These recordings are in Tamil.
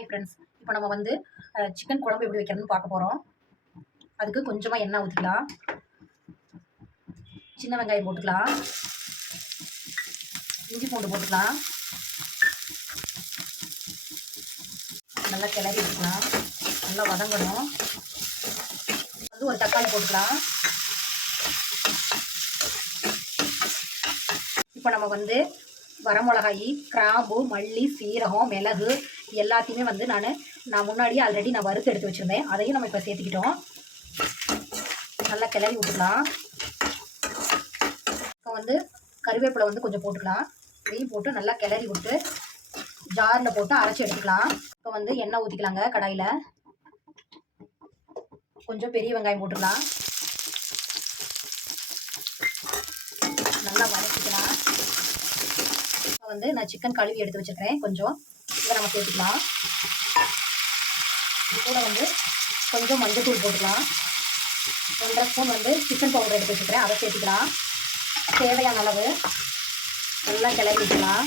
ஹை ஃப்ரெண்ட்ஸ், இப்போ நம்ம வந்து சிக்கன் குழம்பு எப்படி வைக்கிறதுன்னு பார்க்க போகிறோம். அதுக்கு கொஞ்சமாக எண்ணெய் ஊற்றிக்கலாம், சின்ன வெங்காயம் போட்டுக்கலாம், இஞ்சி பூண்டு போட்டுக்கலாம், நல்லா கிளறி விட்டுக்கலாம், நல்லா வதங்கணும். வந்து ஒரு தக்காளி போட்டுக்கலாம். இப்போ நம்ம வந்து வரமிளகாய், கிராம்பு, மல்லி, சீரகம், மிளகு எல்லாத்தையுமே வந்து நான் முன்னாடியே ஆல்ரெடி வறுத்து எடுத்து வச்சுருந்தேன். அதையும் நம்ம இப்போ சேர்த்துக்கிட்டோம். நல்லா கிளறி விட்டுக்கலாம். இப்போ வந்து கருவேப்பிலை வந்து கொஞ்சம் போட்டுக்கலாம். இதையும் போட்டு நல்லா கிளறி விட்டு ஜாரில் போட்டு அரைச்சி எடுத்துக்கலாம். இப்போ வந்து எண்ணெய் ஊற்றிக்கலாங்க. கடாயில் கொஞ்சம் பெரிய வெங்காயம் போட்டுக்கலாம். நல்லா வதக்கிக்கலாம். இப்போ வந்து நான் சிக்கன் கழுவி எடுத்து வச்சுருக்கிறேன். கொஞ்சம் இதை நம்ம சேர்த்துக்கலாம். இது கூட வந்து கொஞ்சம் மஞ்சள்தூள் போட்டுக்கலாம். 1.5 ஸ்பூன் வந்து சிக்கன் பவுடர் எடுத்து வச்சுக்கிறேன், அதை சேர்த்துக்கலாம். தேவையான அளவு நல்லா கிளறி விட்டுக்கலாம்.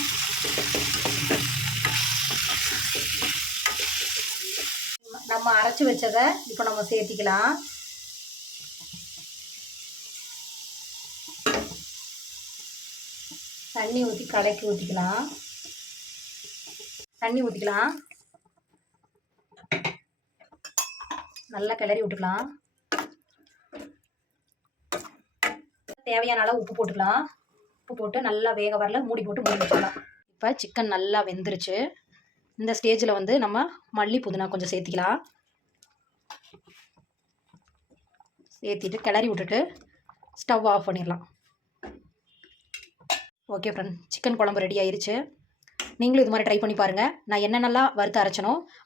நம்ம அரைச்சி வச்சதை இப்போ நம்ம சேர்த்திக்கலாம். தண்ணி ஊற்றி கலக்கி ஊற்றிக்கலாம். தண்ணி ஊற்றிக்கலாம். நல்லா கிளறி விட்டுக்கலாம். தேவையான அளவு உப்பு போட்டுக்கலாம். உப்பு போட்டு நல்லா வேக வரல மூடி போட்டு மூடி வச்சுக்கலாம். இப்போ சிக்கன் நல்லா வெந்துருச்சு. இந்த ஸ்டேஜில் வந்து நம்ம மல்லி புதினா கொஞ்சம் சேர்த்திக்கலாம். சேர்த்திட்டு கிளறி விட்டுட்டு ஸ்டவ் ஆஃப் பண்ணிடலாம். ஓகே ஃப்ரெண்ட், சிக்கன் குழம்பு ரெடி ஆயிடுச்சு. நீங்களும் இது மாதிரி ட்ரை பண்ணி பாருங்கள். நான் என்னென்னலாம் வறுத்து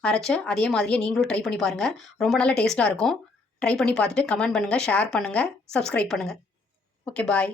அரைச்சு அதே மாதிரியே நீங்களும் ட்ரை பண்ணி பாருங்கள். ரொம்ப நல்ல டேஸ்ட்டாக இருக்கும். ட்ரை பண்ணி பார்த்துட்டு கமெண்ட் பண்ணுங்கள், ஷேர் பண்ணுங்கள், சப்ஸ்கிரைப் பண்ணுங்கள். ஓகே, பாய்.